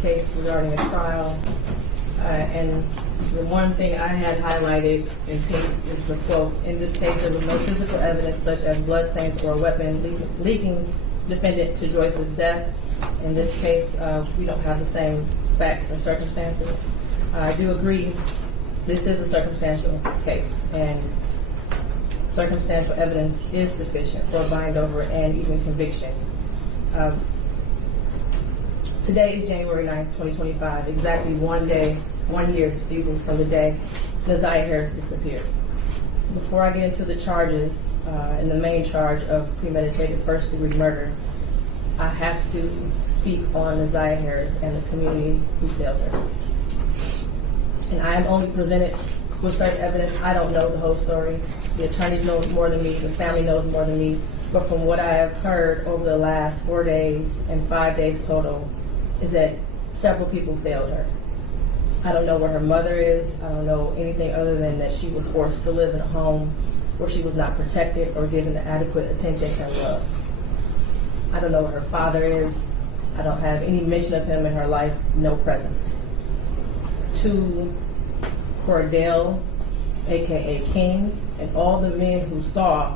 case regarding a trial, and the one thing I had highlighted in pink is the quote, "In this case, there was no physical evidence such as bloodstains or a weapon leading defendant to Joyce's death." In this case, we don't have the same facts or circumstances. I do agree this is a circumstantial case, and circumstantial evidence is sufficient for a bind over and even conviction. Today is January 9th, 2025, exactly 1 year, from the day Naziah Harris disappeared. Before I get into the charges, and the main charge of premeditated first-degree murder, I have to speak on Naziah Harris and the community who failed her. And I am only presented with certain evidence. I don't know the whole story. The attorneys know more than me, the family knows more than me, but from what I have heard over the last 4 days and 5 days total, is that several people failed her. I don't know where her mother is. I don't know anything other than that she was forced to live in a home where she was not protected or given the adequate attention and love. I don't know where her father is. I don't have any mention of him in her life, no presence. To Cordell, aka King, and all the men who saw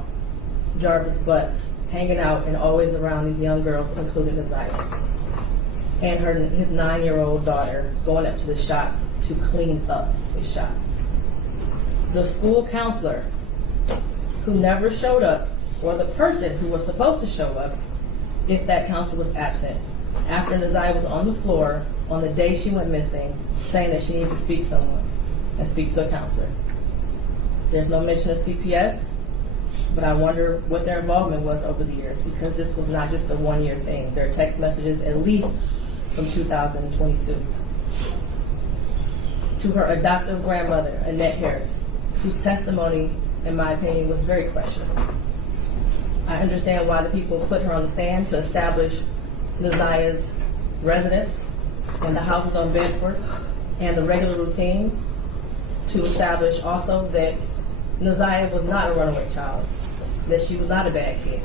Jarvis Butts hanging out and always around these young girls, including Naziah, and his 9-year-old daughter going up to the shop to clean up his shop. The school counselor who never showed up, or the person who was supposed to show up if that counselor was absent, after Naziah was on the floor on the day she went missing, saying that she needed to speak to someone and speak to a counselor. There's no mention of CPS, but I wonder what their involvement was over the years, because this was not just a 1-year thing. There are text messages at least from 2022. To her adoptive grandmother, Annette Harris, whose testimony, in my opinion, was very questionable. I understand why the people put her on the stand to establish Naziah's residence and the houses on Bedford and the regular routine, to establish also that Naziah was not a runaway child, that she was not a bad kid.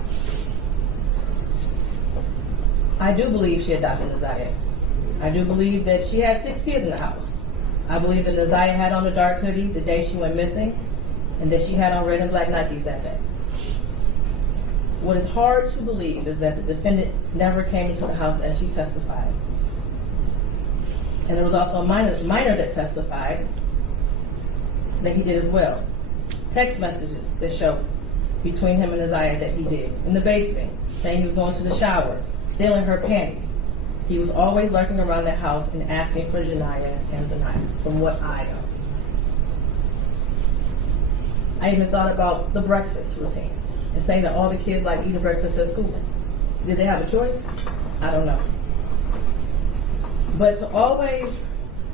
I do believe she adopted Naziah. I do believe that she had 6 kids in the house. I believe that Naziah had on a dark hoodie the day she went missing, and that she had on red and black Nikes that day. What is hard to believe is that the defendant never came into the house as she testified. And there was also a minor that testified that he did as well. Text messages that show between him and Naziah that he did. In the basement, saying he was going to the shower, stealing her panties. He was always lurking around that house and asking for Janiyah and Zaniyah, from what I know. I even thought about the breakfast routine and saying that all the kids like eating breakfast at school. Did they have a choice? I don't know. But to always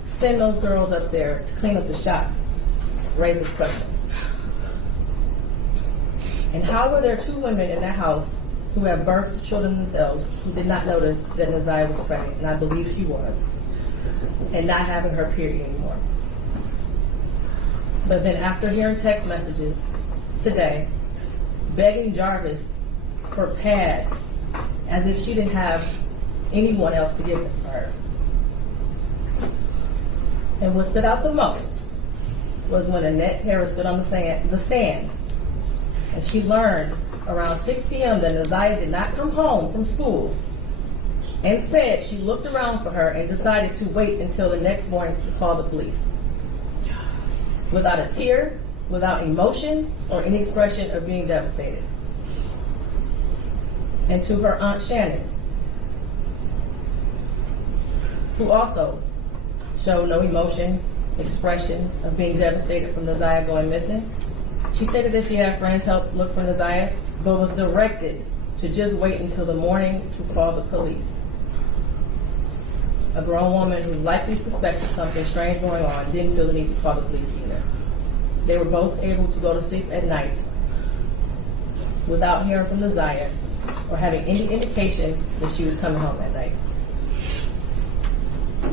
send those girls up there to clean up the shop raises questions. And how were there 2 women in that house who have birthed children themselves who did not notice that Naziah was pregnant, and I believe she was, and not having her period anymore? But then after hearing text messages today, begging Jarvis for pads as if she didn't have anyone else to give them for her. And what stood out the most was when Annette Harris stood on the stand, and she learned around 6 p.m. that Naziah did not come home from school, and said she looked around for her and decided to wait until the next morning to call the police. Without a tear, without emotion, or any expression of being devastated. And to her Aunt Shannon, who also showed no emotion, expression of being devastated from Naziah going missing. She stated that she had friends help look for Naziah, but was directed to just wait until the morning to call the police. A grown woman who likely suspected something strange going on didn't feel the need to call the police either. They were both able to go to sleep at night without hearing from Naziah or having any indication that she was coming home that night.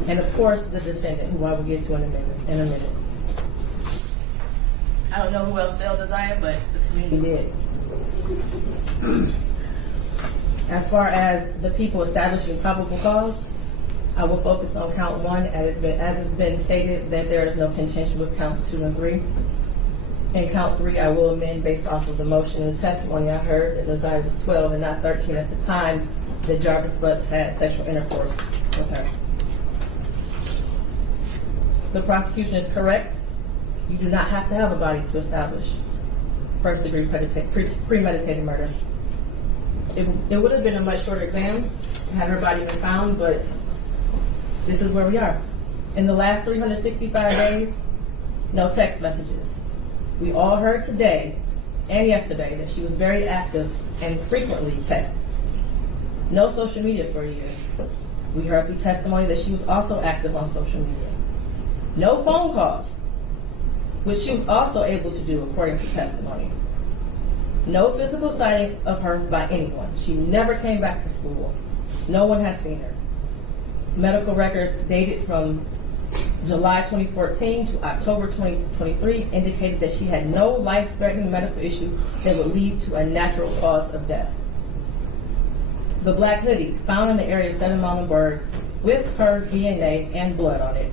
And of course, the defendant, who I will get to in a minute. I don't know who else failed Naziah, but the community did. As far as the people establishing probable cause, I will focus on count 1 as it's been stated that there is no contention with counts 2 and 3. In count 3, I will amend based off of the motion and the testimony I heard that Naziah was 12 and not 13 at the time that Jarvis Butts had sexual intercourse with her. The prosecution is correct. You do not have to have a body to establish first-degree premeditated murder. It would have been a much shorter exam had her body been found, but this is where we are. In the last 365 days, no text messages. We all heard today and yesterday that she was very active and frequently texted. No social media for a year. We heard through testimony that she was also active on social media. No phone calls, which she was also able to do according to testimony. No physical sighting of her by anyone. She never came back to school. No one has seen her. Medical records dated from July 2014 to October 2023 indicated that she had no life-threatening medical issues that would lead to a natural cause of death. The black hoodie found in the area of 7 Muhlenberg with her DNA and blood on it.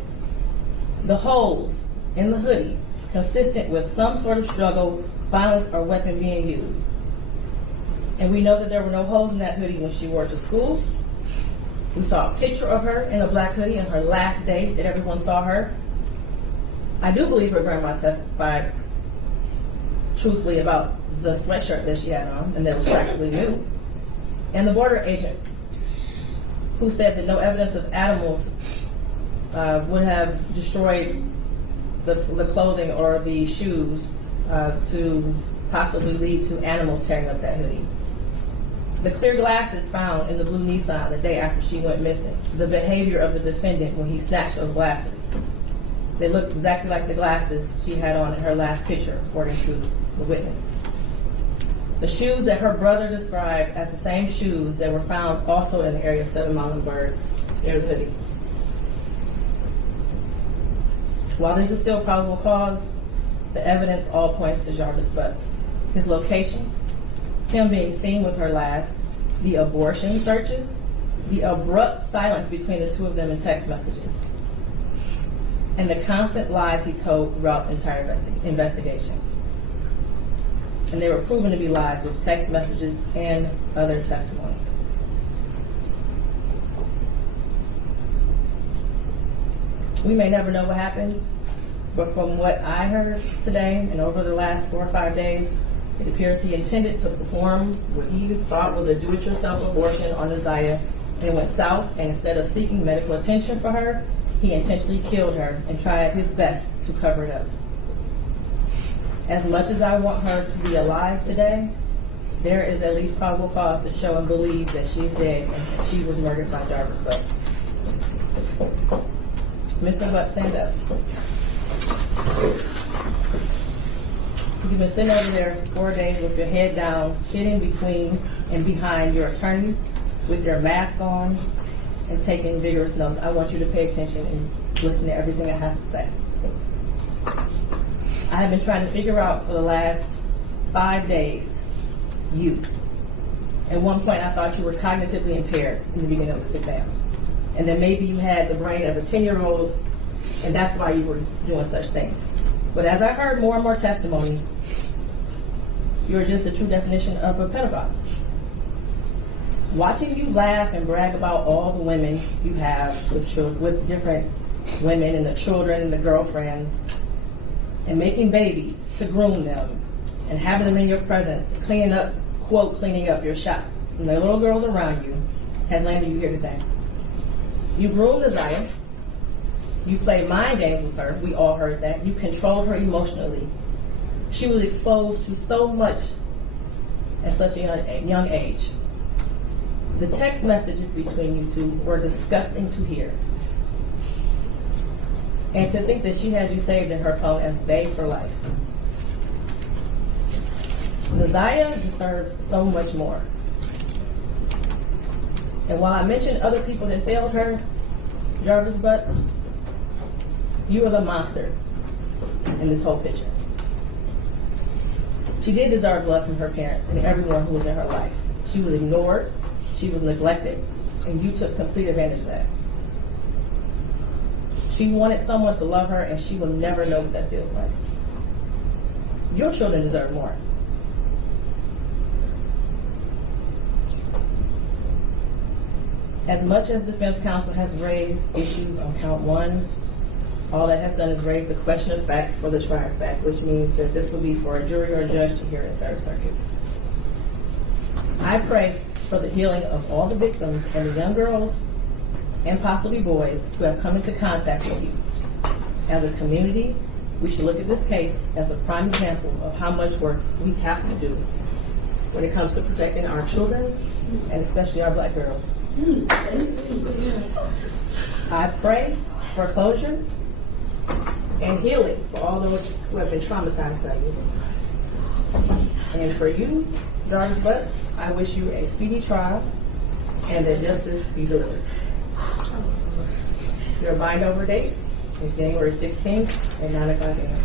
The holes in the hoodie consistent with some sort of struggle, violence, or weapon being used. And we know that there were no holes in that hoodie when she wore it to school. We saw a picture of her in a black hoodie on her last day that everyone saw her. I do believe her grandma testified truthfully about the sweatshirt that she had on and that was practically new. And the border agent who said that no evidence of animals would have destroyed the clothing or the shoes to possibly lead to animals tearing up that hoodie. The clear glasses found in the blue Nissan the day after she went missing. The behavior of the defendant when he snatched those glasses. They looked exactly like the glasses she had on in her last picture, according to the witness. The shoes that her brother described as the same shoes that were found also in the area of 7 Muhlenberg near the hoodie. While this is still probable cause, the evidence all points to Jarvis Butts. His locations, him being seen with her last, the abortion searches, the abrupt silence between the two of them in text messages, and the constant lies he told throughout the entire investigation. And they were proven to be lies with text messages and other testimony. We may never know what happened, but from what I heard today and over the last 4 or 5 days, it appears he intended to perform what he thought was a do-it-yourself abortion on Naziah, and it went south, and instead of seeking medical attention for her, he intentionally killed her and tried his best to cover it up. As much as I want her to be alive today, there is at least probable cause to show and believe that she's dead and that she was murdered by Jarvis Butts. Mr. Butts, stand up. You've been sitting over there for 4 days with your head down, sitting between and behind your attorneys with your mask on and taking vigorous notes. I want you to pay attention and listen to everything I have to say. I have been trying to figure out for the last 5 days, you. At one point I thought you were cognitively impaired in the beginning of this exam. And then maybe you had the brain of a 10-year-old and that's why you were doing such things. But as I heard more and more testimony, you're just a true definition of a pedophile. Watching you laugh and brag about all the women you have with different women and the children and the girlfriends, and making babies to groom them, and having them in your presence, cleaning up your shop, and the little girls around you, has landed you here today. You groomed Naziah. You played mind games with her. We all heard that. You controlled her emotionally. She was exposed to so much at such a young age. The text messages between you two were disgusting to hear. And to think that she had you saved in her phone as bae for life. Naziah deserves so much more. And while I mentioned other people that failed her, Jarvis Butts, you are the monster in this whole picture. She did deserve love from her parents and everyone who was in her life. She was ignored, she was neglected, and you took complete advantage of that. She wanted someone to love her, and she will never know what that feels like. Your children deserve more. As much as defense counsel has raised issues on count one, all that has done is raise the question of fact for the trier of fact, which means that this will be for a jury or a judge to hear in Third Circuit. I pray for the healing of all the victims and the young girls and possibly boys who have come into contact with you. As a community, we should look at this case as a prime example of how much work we have to do when it comes to protecting our children and especially our black girls. I pray for closure and healing for all those who have been traumatized by you. And for you, Jarvis Butts, I wish you a speedy trial and that justice be delivered. Your bind over date is January 16th at 9 o'clock a.m.